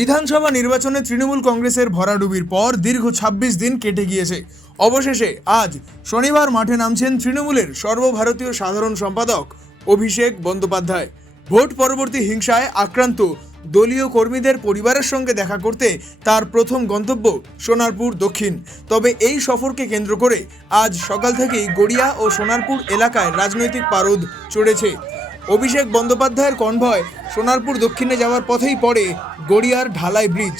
বিধানসভা নির্বাচনে তৃণমূল কংগ্রেসের ভরাডুবির পর দীর্ঘ ২৬ দিন কেটে গিয়েছে। অবশেষে আজ শনিবার মাঠে নামছেন তৃণমূলের সর্বভারতীয় সাধারণ সম্পাদক অভিষেক বন্দ্যোপাধ্যায়। ভোট পরবর্তী হিংসায় আক্রান্ত দলীয় কর্মীদের পরিবারের সঙ্গে দেখা করতে তার প্রথম গন্তব্য সোনারপুর দক্ষিণ। তবে এই সফরকে কেন্দ্র করে আজ সকাল থেকেই গড়িয়া ও সোনারপুর এলাকায় রাজনৈতিক পারদ চড়েছে। অভিষেক বন্দ্যোপাধ্যায়ের কনভয় সোনারপুর দক্ষিণে যাওয়ার পথেই পড়ে গড়িয়ার ঢালাই ব্রিজ।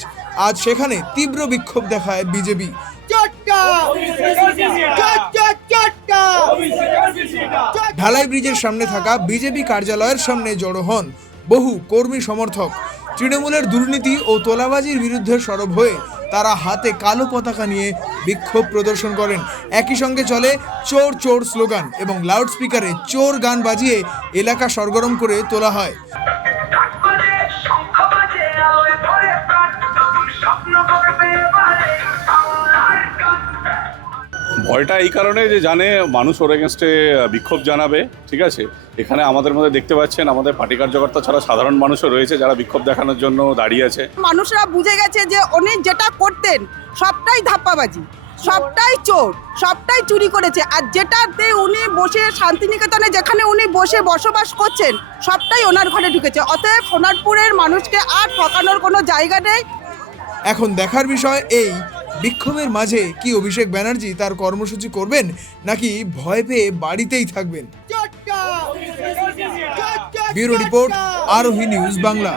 আজ সেখানে তীব্র বিক্ষোভ দেখায় বিজেপি। ঢালাই ব্রিজের সামনে থাকা বিজেপি কার্যালয়ের সামনে জড়ো হন বহু কর্মী সমর্থক। তৃণমূলের দুর্নীতি ও তোলাবাজির বিরুদ্ধে সরব হয়ে তারা হাতে কালো পতাকা নিয়ে বিক্ষোভ প্রদর্শন করেন। একই সঙ্গে চলে চোর চোর স্লোগান এবং লাউডস্পিকারে চোর গান বাজিয়ে এলাকা সরগরম করে তোলা হয়। ভয়টা এই কারণে যে জানে মানুষ ওর এগেনস্টে বিক্ষোভ জানাবে, ঠিক আছে। এখানে আমাদের মধ্যে দেখতে পাচ্ছেন আমাদের পার্টি কার্যকর্তা ছাড়া সাধারণ মানুষও রয়েছে যারা বিক্ষোভ দেখানোর জন্য দাঁড়িয়ে আছে। মানুষরা বুঝে গেছে যে উনি যেটা করতেন সবটাই ধাপ্পাবাজি, সবটাই চোর, সবটাই চুরি করেছে। আর যেটাতে উনি বসে শান্তিনিকেতনে যেখানে উনি বসে বসবাস করছেন সবটাই ওনার ঘরে ঢুকেছে। অতএব সোনারপুরের মানুষকে আর ঠকানোর কোনো জায়গা নেই। এখন দেখার বিষয় এই বিক্ষোভের মাঝে কি অভিষেক ব্যানার্জি তার কর্মসূচি করবেন নাকি ভয় পেয়ে বাড়িতেই থাকবেন। ব্যুরো রিপোর্ট, আরোহী নিউজ বাংলা।